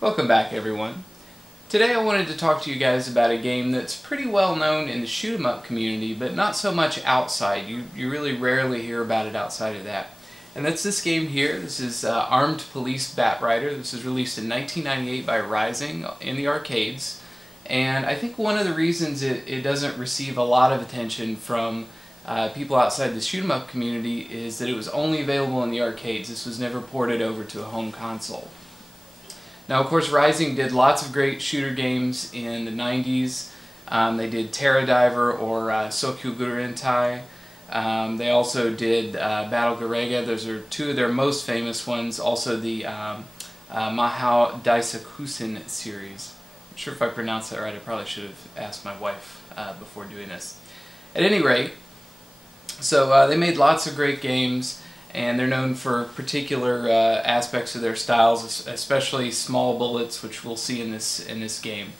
Welcome back, everyone. Today I wanted to talk to you guys about a game that's pretty well known in the shoot 'em up community, but not so much outside. You really rarely hear about it outside of that. And that's this game here. This is Armed Police Batrider. This was released in 1998 by Raizing in the arcades. And I think one of the reasons it doesn't receive a lot of attention from people outside the shoot 'em up community is that it was only available in the arcades. This was never ported over to a home console. Now, of course, Raizing did lots of great shooter games in the 90s. They did Batrider or Sokyugurentai. They also did Battle Garega. Those are two of their most famous ones. Also the Mahou Daisakusen series. I'm not sure if I pronounced that right. I probably should have asked my wife before doing this. At any rate, so they made lots of great games, and they're known for particular aspects of their styles, especially small bullets, which we'll see in this game.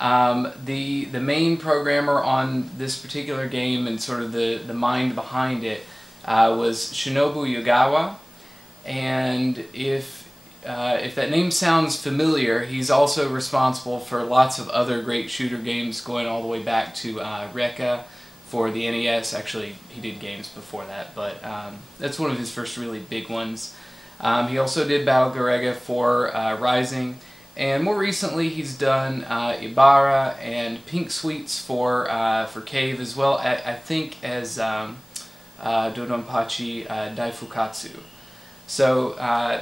The main programmer on this particular game and sort of the mind behind it was Shinobu Yogawa, and if that name sounds familiar, he's also responsible for lots of other great shooter games going all the way back to Rekka for the NES. Actually, he did games before that, but that's one of his first really big ones. He also did Battle Garega for Raizing, and more recently he's done Ibarra and Pink Sweets for Cave, as well I think as Dodonpachi Daifukatsu. So,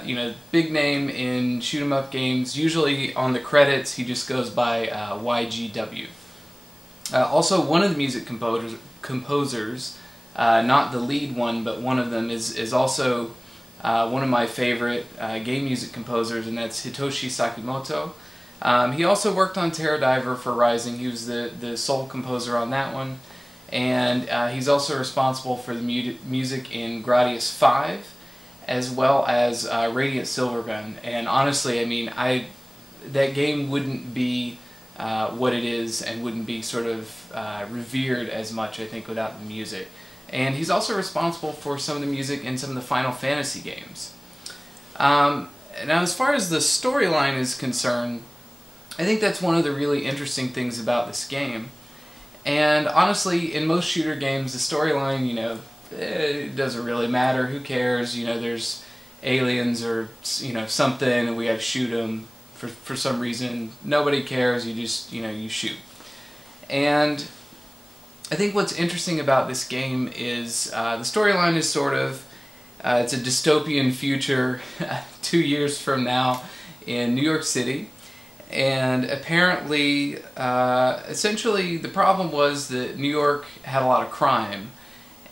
you know, big name in shoot 'em up games. Usually on the credits he just goes by YGW. Also, one of the music composers, not the lead one, but one of them is also one of my favorite game music composers, and that's Hitoshi Sakimoto. He also worked on Batrider for Raizing. He was the sole composer on that one, and he's also responsible for the music in Gradius 5, as well as Radiant Silvergun. And honestly, I mean, that game wouldn't be what it is and wouldn't be sort of revered as much, I think, without the music. And he's also responsible for some of the music in some of the Final Fantasy games. Now, as far as the storyline is concerned, I think that's one of the really interesting things about this game. And honestly, in most shooter games, the storyline, you know, it doesn't really matter. Who cares? You know, there's aliens or, you know, something, and we gotta shoot them. For some reason, nobody cares, you just, you know, you shoot. And I think what's interesting about this game is the storyline is sort of, it's a dystopian future 2 years from now in New York City. And apparently, essentially, the problem was that New York had a lot of crime.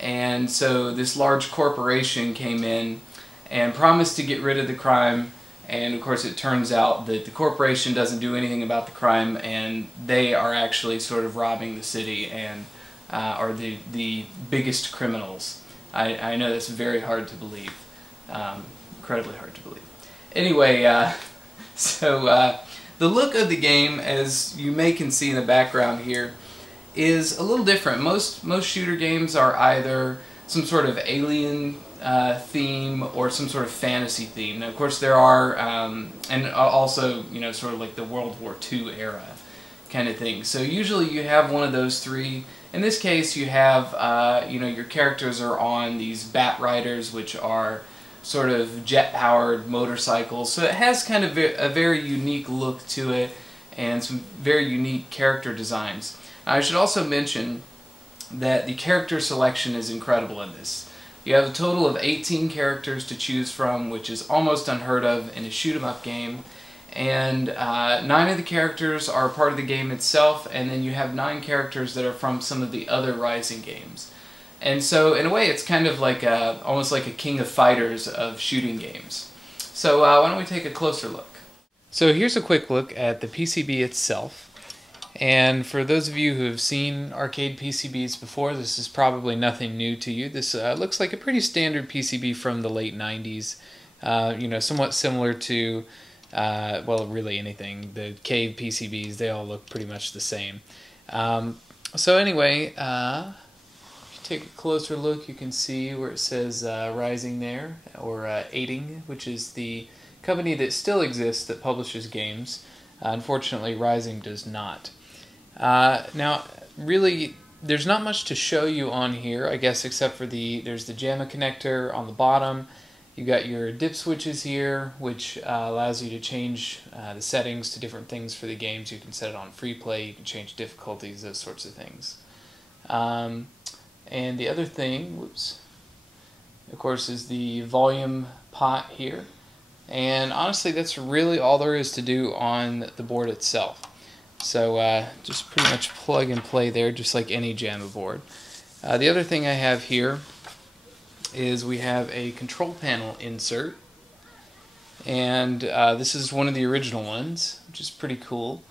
And so this large corporation came in and promised to get rid of the crime. And of course, it turns out that the corporation doesn't do anything about the crime, and they are actually sort of robbing the city and are the biggest criminals. I know that's very hard to believe, incredibly hard to believe. Anyway, so the look of the game, as you can see in the background here, is a little different. Most shooter games are either some sort of alien theme or some sort of fantasy theme. Now, of course, there are, and also, you know, sort of like the World War II era kind of thing. So usually you have one of those three. In this case, you have, you know, your characters are on these Batriders, which are sort of jet-powered motorcycles. So it has kind of a very unique look to it and some very unique character designs. Now, I should also mention that the character selection is incredible in this. You have a total of 18 characters to choose from, which is almost unheard of in a shoot-'em-up game. And 9 of the characters are part of the game itself, and then you have 9 characters that are from some of the other Raizing games. And so, in a way, it's kind of like almost like a King of Fighters of shooting games. So why don't we take a closer look? So here's a quick look at the PCB itself. And for those of you who have seen arcade PCBs before, this is probably nothing new to you. This looks like a pretty standard PCB from the late 90s. Somewhat similar to, well, really anything. The cave PCBs, they all look pretty much the same. So anyway, if you take a closer look, you can see where it says Raizing there, or Raizing, which is the company that still exists that publishes games. Unfortunately, Raizing does not. Now, really, there's not much to show you on here, I guess, except for there's the JAMA connector on the bottom. You've got your dip switches here, which allows you to change the settings to different things for the games. You can set it on free play, you can change difficulties, those sorts of things. And the other thing, whoops, of course, is the volume pot here. And honestly, that's really all there is to do on the board itself. So just pretty much plug and play there, just like any JAMA board. The other thing I have here is we have a control panel insert, and this is one of the original ones, which is pretty cool.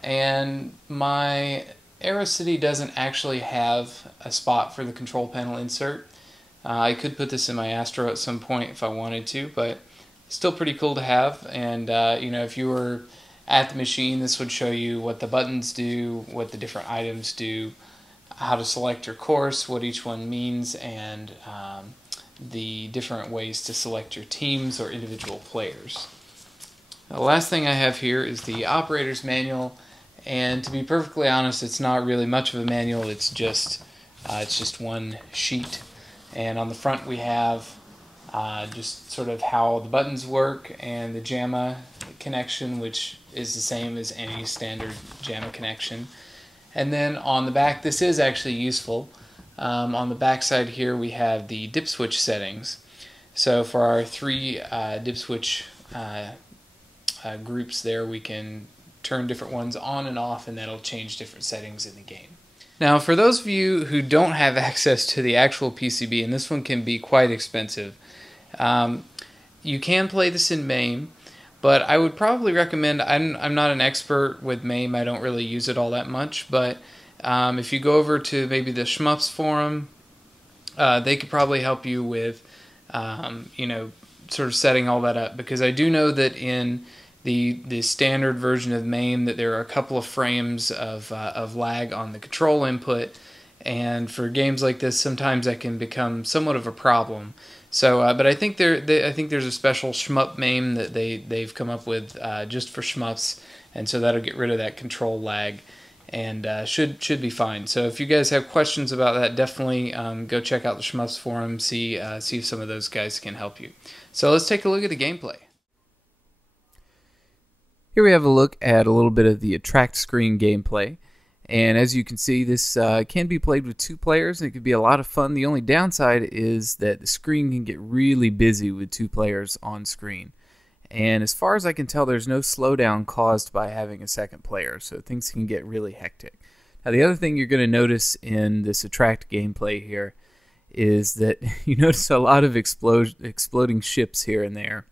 And my Aerocity doesn't actually have a spot for the control panel insert. I could put this in my Astro at some point if I wanted to, but still pretty cool to have. And if you were at the machine, this would show you what the buttons do, what the different items do, how to select your course, what each one means, and the different ways to select your teams or individual players. The last thing I have here is the operator's manual, and to be perfectly honest, it's not really much of a manual. It's just one sheet, and on the front we have just sort of how the buttons work and the JAMA connection, which is the same as any standard JAMA connection. And then on the back, this is actually useful. On the back side here we have the dip switch settings. So for our three dip switch groups there, we can turn different ones on and off, and that'll change different settings in the game. Now, for those of you who don't have access to the actual PCB, and this one can be quite expensive, you can play this in MAME, but I would probably recommend, I'm not an expert with MAME, I don't really use it all that much, but if you go over to maybe the Shmups forum, they could probably help you with, sort of setting all that up, because I do know that in the standard version of MAME that there are a couple of frames of lag on the control input, and for games like this sometimes that can become somewhat of a problem. So, but I think I think there's a special shmup MAME that they've come up with just for shmups, and so that'll get rid of that control lag, and should be fine. So if you guys have questions about that, definitely go check out the Shmups forum, see if some of those guys can help you. So let's take a look at the gameplay. Here we have a look at a little bit of the attract screen gameplay. And as you can see, this can be played with 2 players, and it could be a lot of fun. The only downside is that the screen can get really busy with 2 players on screen. And as far as I can tell, there's no slowdown caused by having a second player, so things can get really hectic. Now, the other thing you're going to notice in this attract gameplay here is that you notice a lot of exploding ships here and there.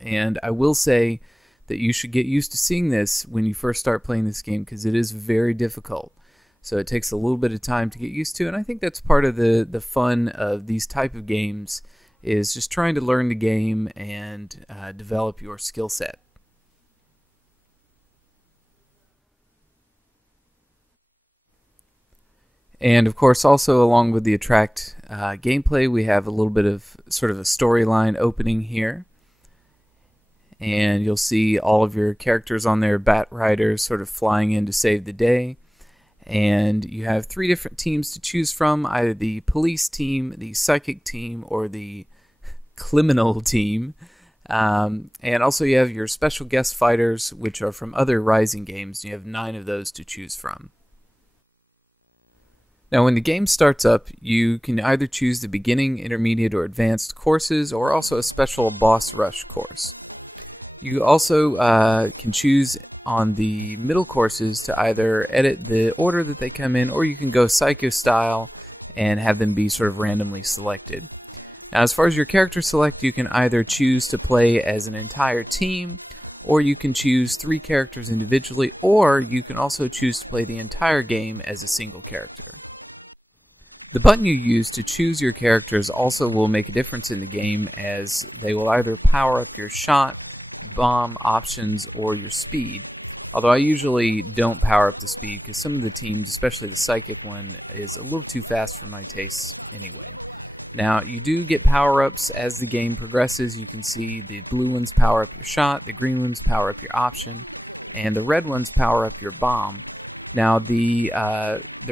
And I will say that you should get used to seeing this when you first start playing this game, because it is very difficult. So it takes a little bit of time to get used to, and I think that's part of the fun of these type of games, is just trying to learn the game and develop your skill set. And of course, also along with the attract gameplay, we have a little bit of sort of a storyline opening here. And you'll see all of your characters on there, Batrider, sort of flying in to save the day. And you have 3 different teams to choose from, either the police team, the psychic team, or the criminal team. And also you have your special guest fighters, which are from other Raizing games. You have 9 of those to choose from. Now, when the game starts up, you can either choose the beginning, intermediate, or advanced courses, or also a special boss rush course. You also can choose on the middle courses to either edit the order that they come in, or you can go psycho style and have them be sort of randomly selected. Now, as far as your character select, you can either choose to play as an entire team, or you can choose 3 characters individually, or you can also choose to play the entire game as a single character. The button you use to choose your characters also will make a difference in the game, as they will either power up your shot, bomb, options, or your speed. Although I usually don't power up the speed, because some of the teams, especially the psychic one, is a little too fast for my tastes. Now, you do get power-ups as the game progresses. You can see the blue ones power up your shot, the green ones power up your option, and the red ones power up your bomb. Now, the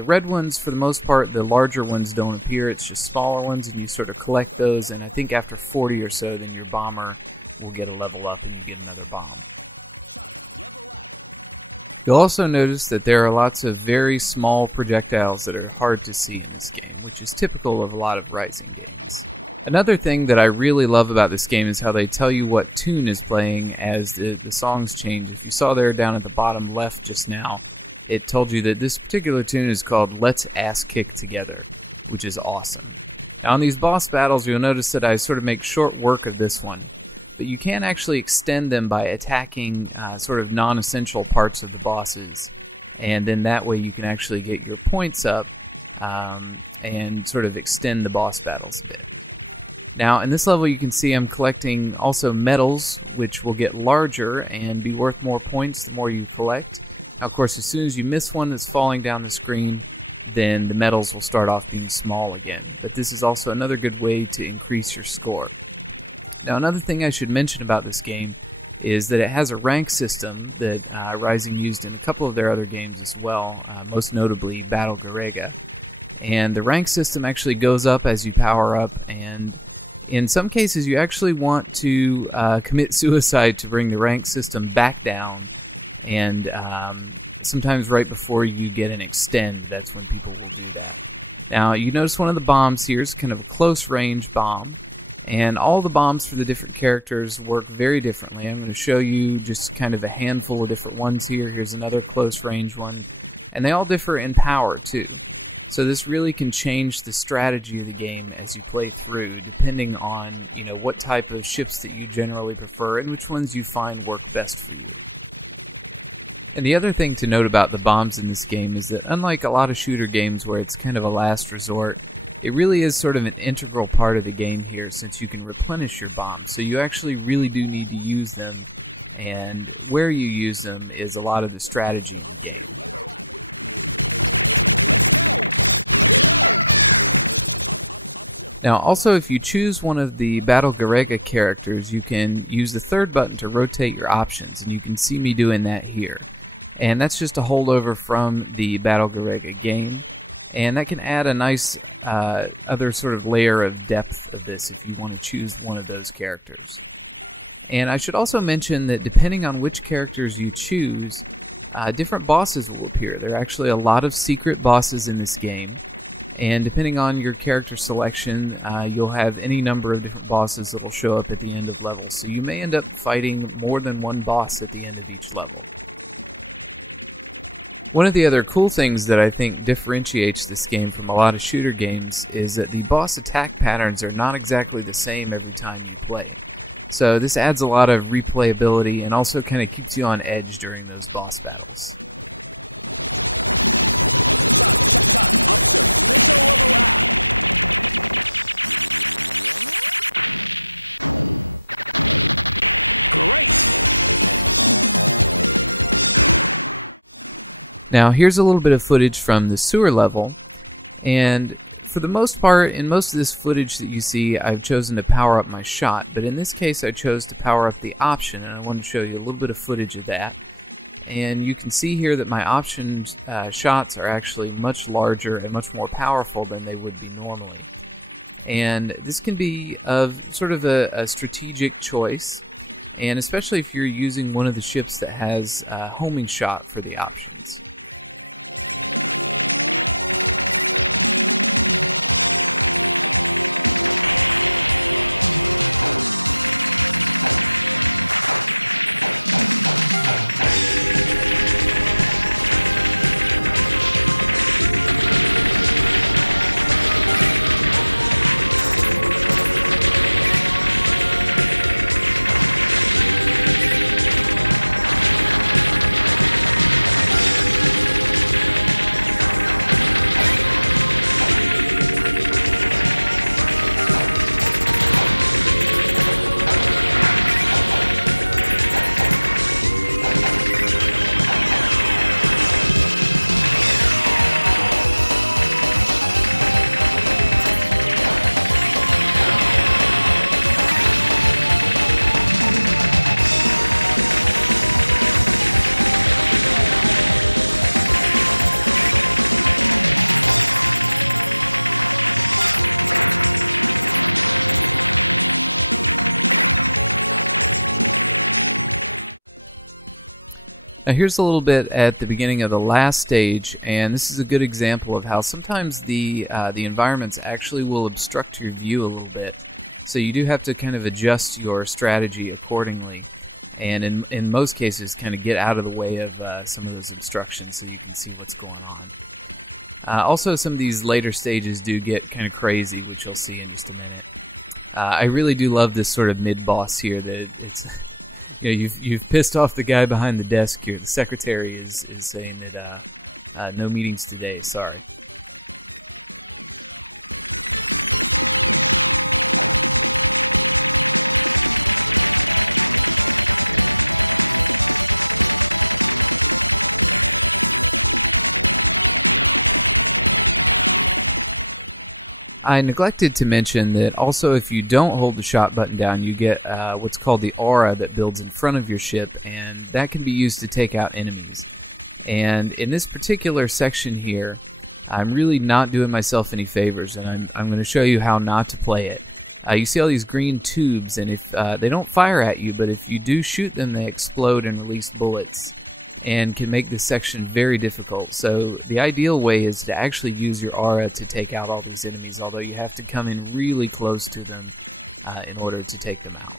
red ones, for the most part, the larger ones don't appear. It's just smaller ones, and you sort of collect those, and I think after 40 or so, then your bomber will get a level up and you get another bomb. You'll also notice that there are lots of very small projectiles that are hard to see in this game, which is typical of a lot of Raizing games. Another thing that I really love about this game is how they tell you what tune is playing as the songs change. If you saw there down at the bottom left just now, it told you that this particular tune is called Let's Ass Kick Together, which is awesome. Now, on these boss battles, you'll notice that I sort of make short work of this one, but you can actually extend them by attacking sort of non-essential parts of the bosses, and then that way you can actually get your points up and sort of extend the boss battles a bit. Now, in this level you can see I'm collecting also medals, which will get larger and be worth more points the more you collect. Now, of course, as soon as you miss one that's falling down the screen, then the medals will start off being small again. But this is also another good way to increase your score. Now, another thing I should mention about this game is that it has a rank system that Raizing used in a couple of their other games as well, most notably Batrider. And the rank system actually goes up as you power up, and in some cases you actually want to commit suicide to bring the rank system back down, and sometimes right before you get an extend, that's when people can do that. Now, you notice one of the bombs here is kind of a close range bomb, and all the bombs for the different characters work very differently. I'm going to show you just kind of a handful of different ones here. Here's another close range one, and they all differ in power too. So this really can change the strategy of the game as you play through, depending on what type of ships that you generally prefer and which ones you find work best for you. And the other thing to note about the bombs in this game is that unlike a lot of shooter games where it's kind of a last resort, it really is sort of an integral part of the game here, since you can replenish your bombs. So you actually really do need to use them, and where you use them is a lot of the strategy of the game. Now, also, if you choose one of the Batrider characters, you can use the third button to rotate your options, and you can see me doing that here. And that's just a holdover from the Batrider game, and that can add a nice other sort of layer of depth of this if you want to choose one of those characters. And I should also mention that depending on which characters you choose, different bosses will appear. There are actually a lot of secret bosses in this game, and depending on your character selection, you'll have any number of different bosses that will show up at the end of levels. So you may end up fighting more than one boss at the end of each level. One of the other cool things that I think differentiates this game from a lot of shooter games is that the boss attack patterns are not exactly the same every time you play. So this adds a lot of replayability and also kind of keeps you on edge during those boss battles. Shot, up, sir. Special overlap. Great. Now, here's a little bit of footage from the sewer level, and for the most part, in most of this footage that you see, I've chosen to power up my shot, but in this case I chose to power up the option, and I want to show you a little bit of footage of that. And you can see here that my option shots are actually much larger and much more powerful than they would be normally. And this can be of sort of a strategic choice, and especially if you're using one of the ships that has a homing shot for the options. Now here's a little bit at the beginning of the last stage, and this is a good example of how sometimes the environments actually will obstruct your view a little bit. So you do have to kind of adjust your strategy accordingly, and in most cases kind of get out of the way of some of those obstructions so you can see what's going on. Also, some of these later stages do get kind of crazy, which you'll see in just a minute. I really do love this sort of mid-boss here. That it's, you've pissed off the guy behind the desk here. The secretary is saying that no meetings today. Sorry. I neglected to mention that also if you don't hold the shot button down, you get what's called the aura that builds in front of your ship, and that can be used to take out enemies. And in this particular section here, I'm really not doing myself any favors, and I'm going to show you how not to play it. You see all these green tubes, and if they don't fire at you, but if you do shoot them, they explode and release bullets, and can make this section very difficult. So the ideal way is to actually use your aura to take out all these enemies, although you have to come in really close to them in order to take them out.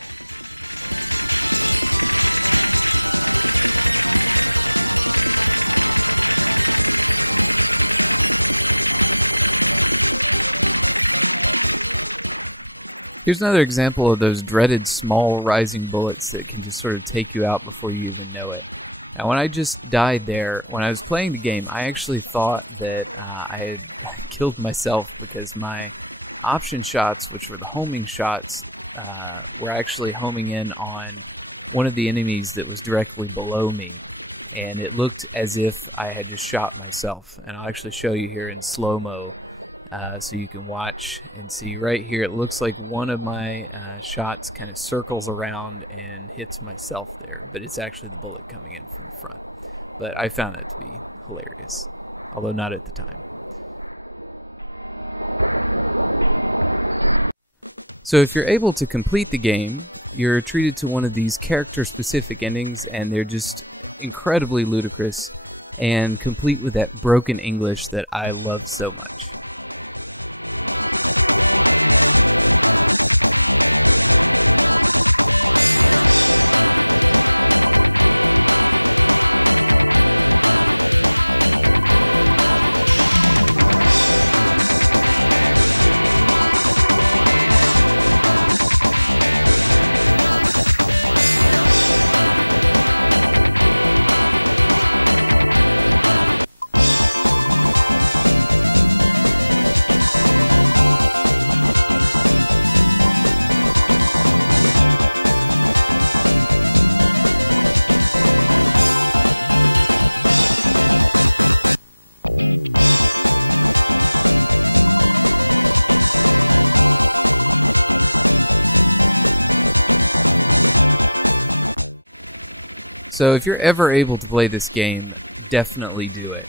Here's another example of those dreaded small Raizing bullets that can just sort of take you out before you even know it. Now, when I just died there, when I was playing the game, I actually thought that I had killed myself because my option shots, which were the homing shots, were actually homing in on one of the enemies that was directly below me. And it looked as if I had just shot myself. And I'll actually show you here in slow-mo so you can watch and see right here. It looks like one of my shots kind of circles around and hits myself there. But it's actually the bullet coming in from the front. But I found that to be hilarious, although not at the time. So if you're able to complete the game, you're treated to one of these character-specific endings, and they're just incredibly ludicrous and complete with that broken English that I love so much. So if you're ever able to play this game, definitely do it.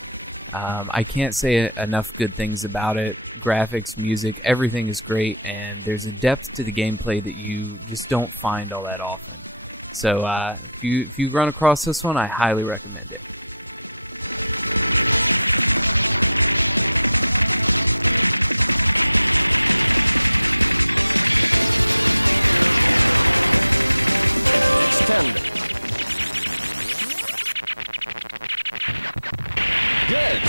I can't say enough good things about it. Graphics, music, everything is great, and there's a depth to the gameplay that you just don't find all that often. So if you run across this one, I highly recommend it. Extend. Good.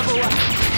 level up.